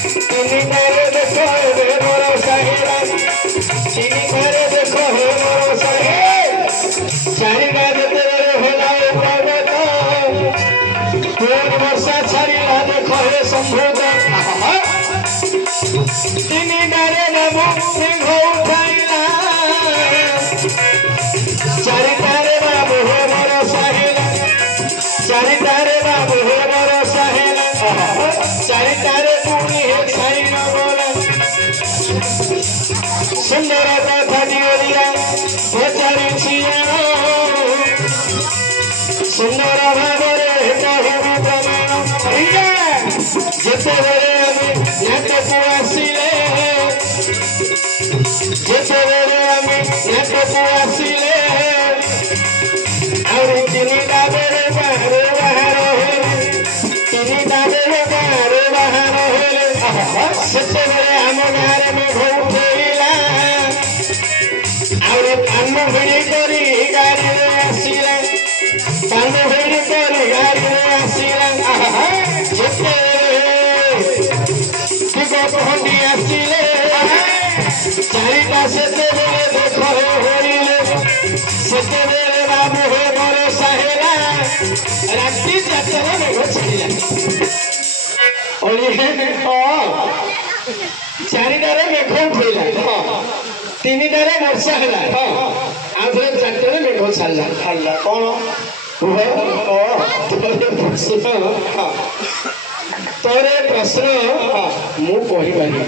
तीन तारे देखो हे मोर साहेला तीन तारे देखो हे मोर साहे चारि गाद तेरे होला पर्वत कोन वर्षा छाड़िला देखो हे संभोग तीन तारे नमो सिंह उठाइला चारि तारे बाबू हे मोर साहेला चारि तारे बाबू हे मोर साहेला चारि तारे पूरी हे छाई न बोला सुंदर कथा दियोलिया पचारि छिया सुंदर भावरे कहबो प्रमाण जेते बेले आमे नाटक आसिले जेते बेले आमे नाटक आसिले और तीन दाबेरे बाहर बाहर तीन दाबेरे बाहर बाहर सेते बेले आम गाँव में भौला और पान भिड़ी करी गाड़ी में आसिला पान भिड़ी करी गाड़ी में आसिला जेते पहुंची आसिले चारिटा सेते बेले देखो होइले सेते बेले बाबू हे मोर साहेला रात्रि जातरा में घोषिला ओली चारिटारे मेघ उठेला तीन टारे वर्षा है आधे चारटे मेघ छाड़ा छाड़ा कौन तोरे प्रश्न मु कहि पारि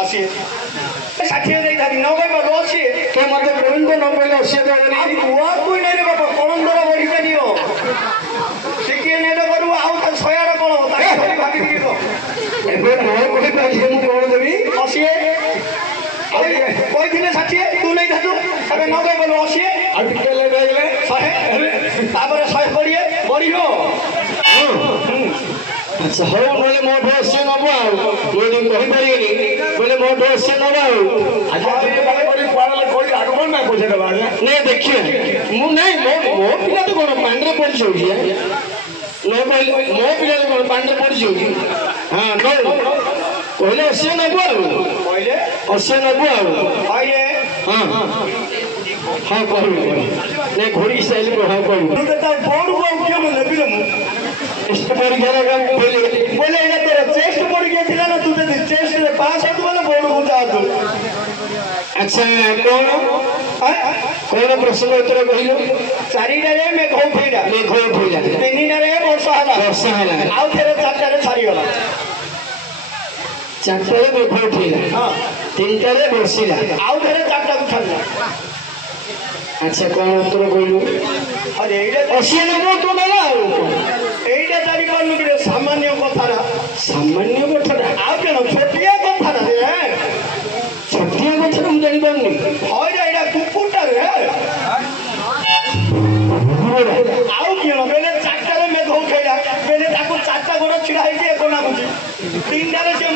असी 60 दे धारी न गई बाबा असी के मते गोविंद न पहिले 80 दे आ बुआ कोई नै रे बाबा कलंदर बढी परियो सिके नै रे करू आउ त 100 रे कोन होता है भागी दियो एबे न कोइ पारि मु कोन देबी असी कोई दिने 60 तू नै धातु अबे न गई बोलो असी आ टिके ले गले 100 तापर 100 पड़िए बढ़ियो अच्छा हो बोले मो ढोसे नबो आ बोले कहि परिनी बोले मो ढोसे नबो आ आज बाले बोले पारले कोई आगमन ना पूछे दबा ने देखिए मु नहीं मो पिला तो कोन पांडरे पड़ जोगी नो बोले मो पिला तो कोन पांडरे पड़ जोगी हां नो बोले असे नबो आ बोले असे नबो आ आइए हां हां कहू ने घोड़ी स्टाइल को हां कहू तो ता बोर्ड को क्यों ले बिले मु चेस्ट परीक्षा बोले ये तेरा चेस्ट परीक्षा थी ना तू चेस्ट में पास हो बोले बोर्ड को जा तू अच्छा कौन प्रश्न उत्तर कहलो चारिटा मेघ उठेला तीन रे वर्षा हला आउ फेर चारटा रे छाड़ी गला चारटा रे मेघ उठेला हां तीनटा रे वर्षिला आउ फेर चारटा उठला अच्छा कौन उत्तर कहलो अरे एटा असी नबो तो देला एटा तारी कोन के सामान्य कथा आ केन छोटिया कथा रे छोटिया कथा हम जानि पानी होय एटा कुकुटा रे आउ केन बेले चारटा रे मेघ उठेला बेले ताको चारटा गोड़ छिड़ा है जे कोना बुझी तीनटा रे जे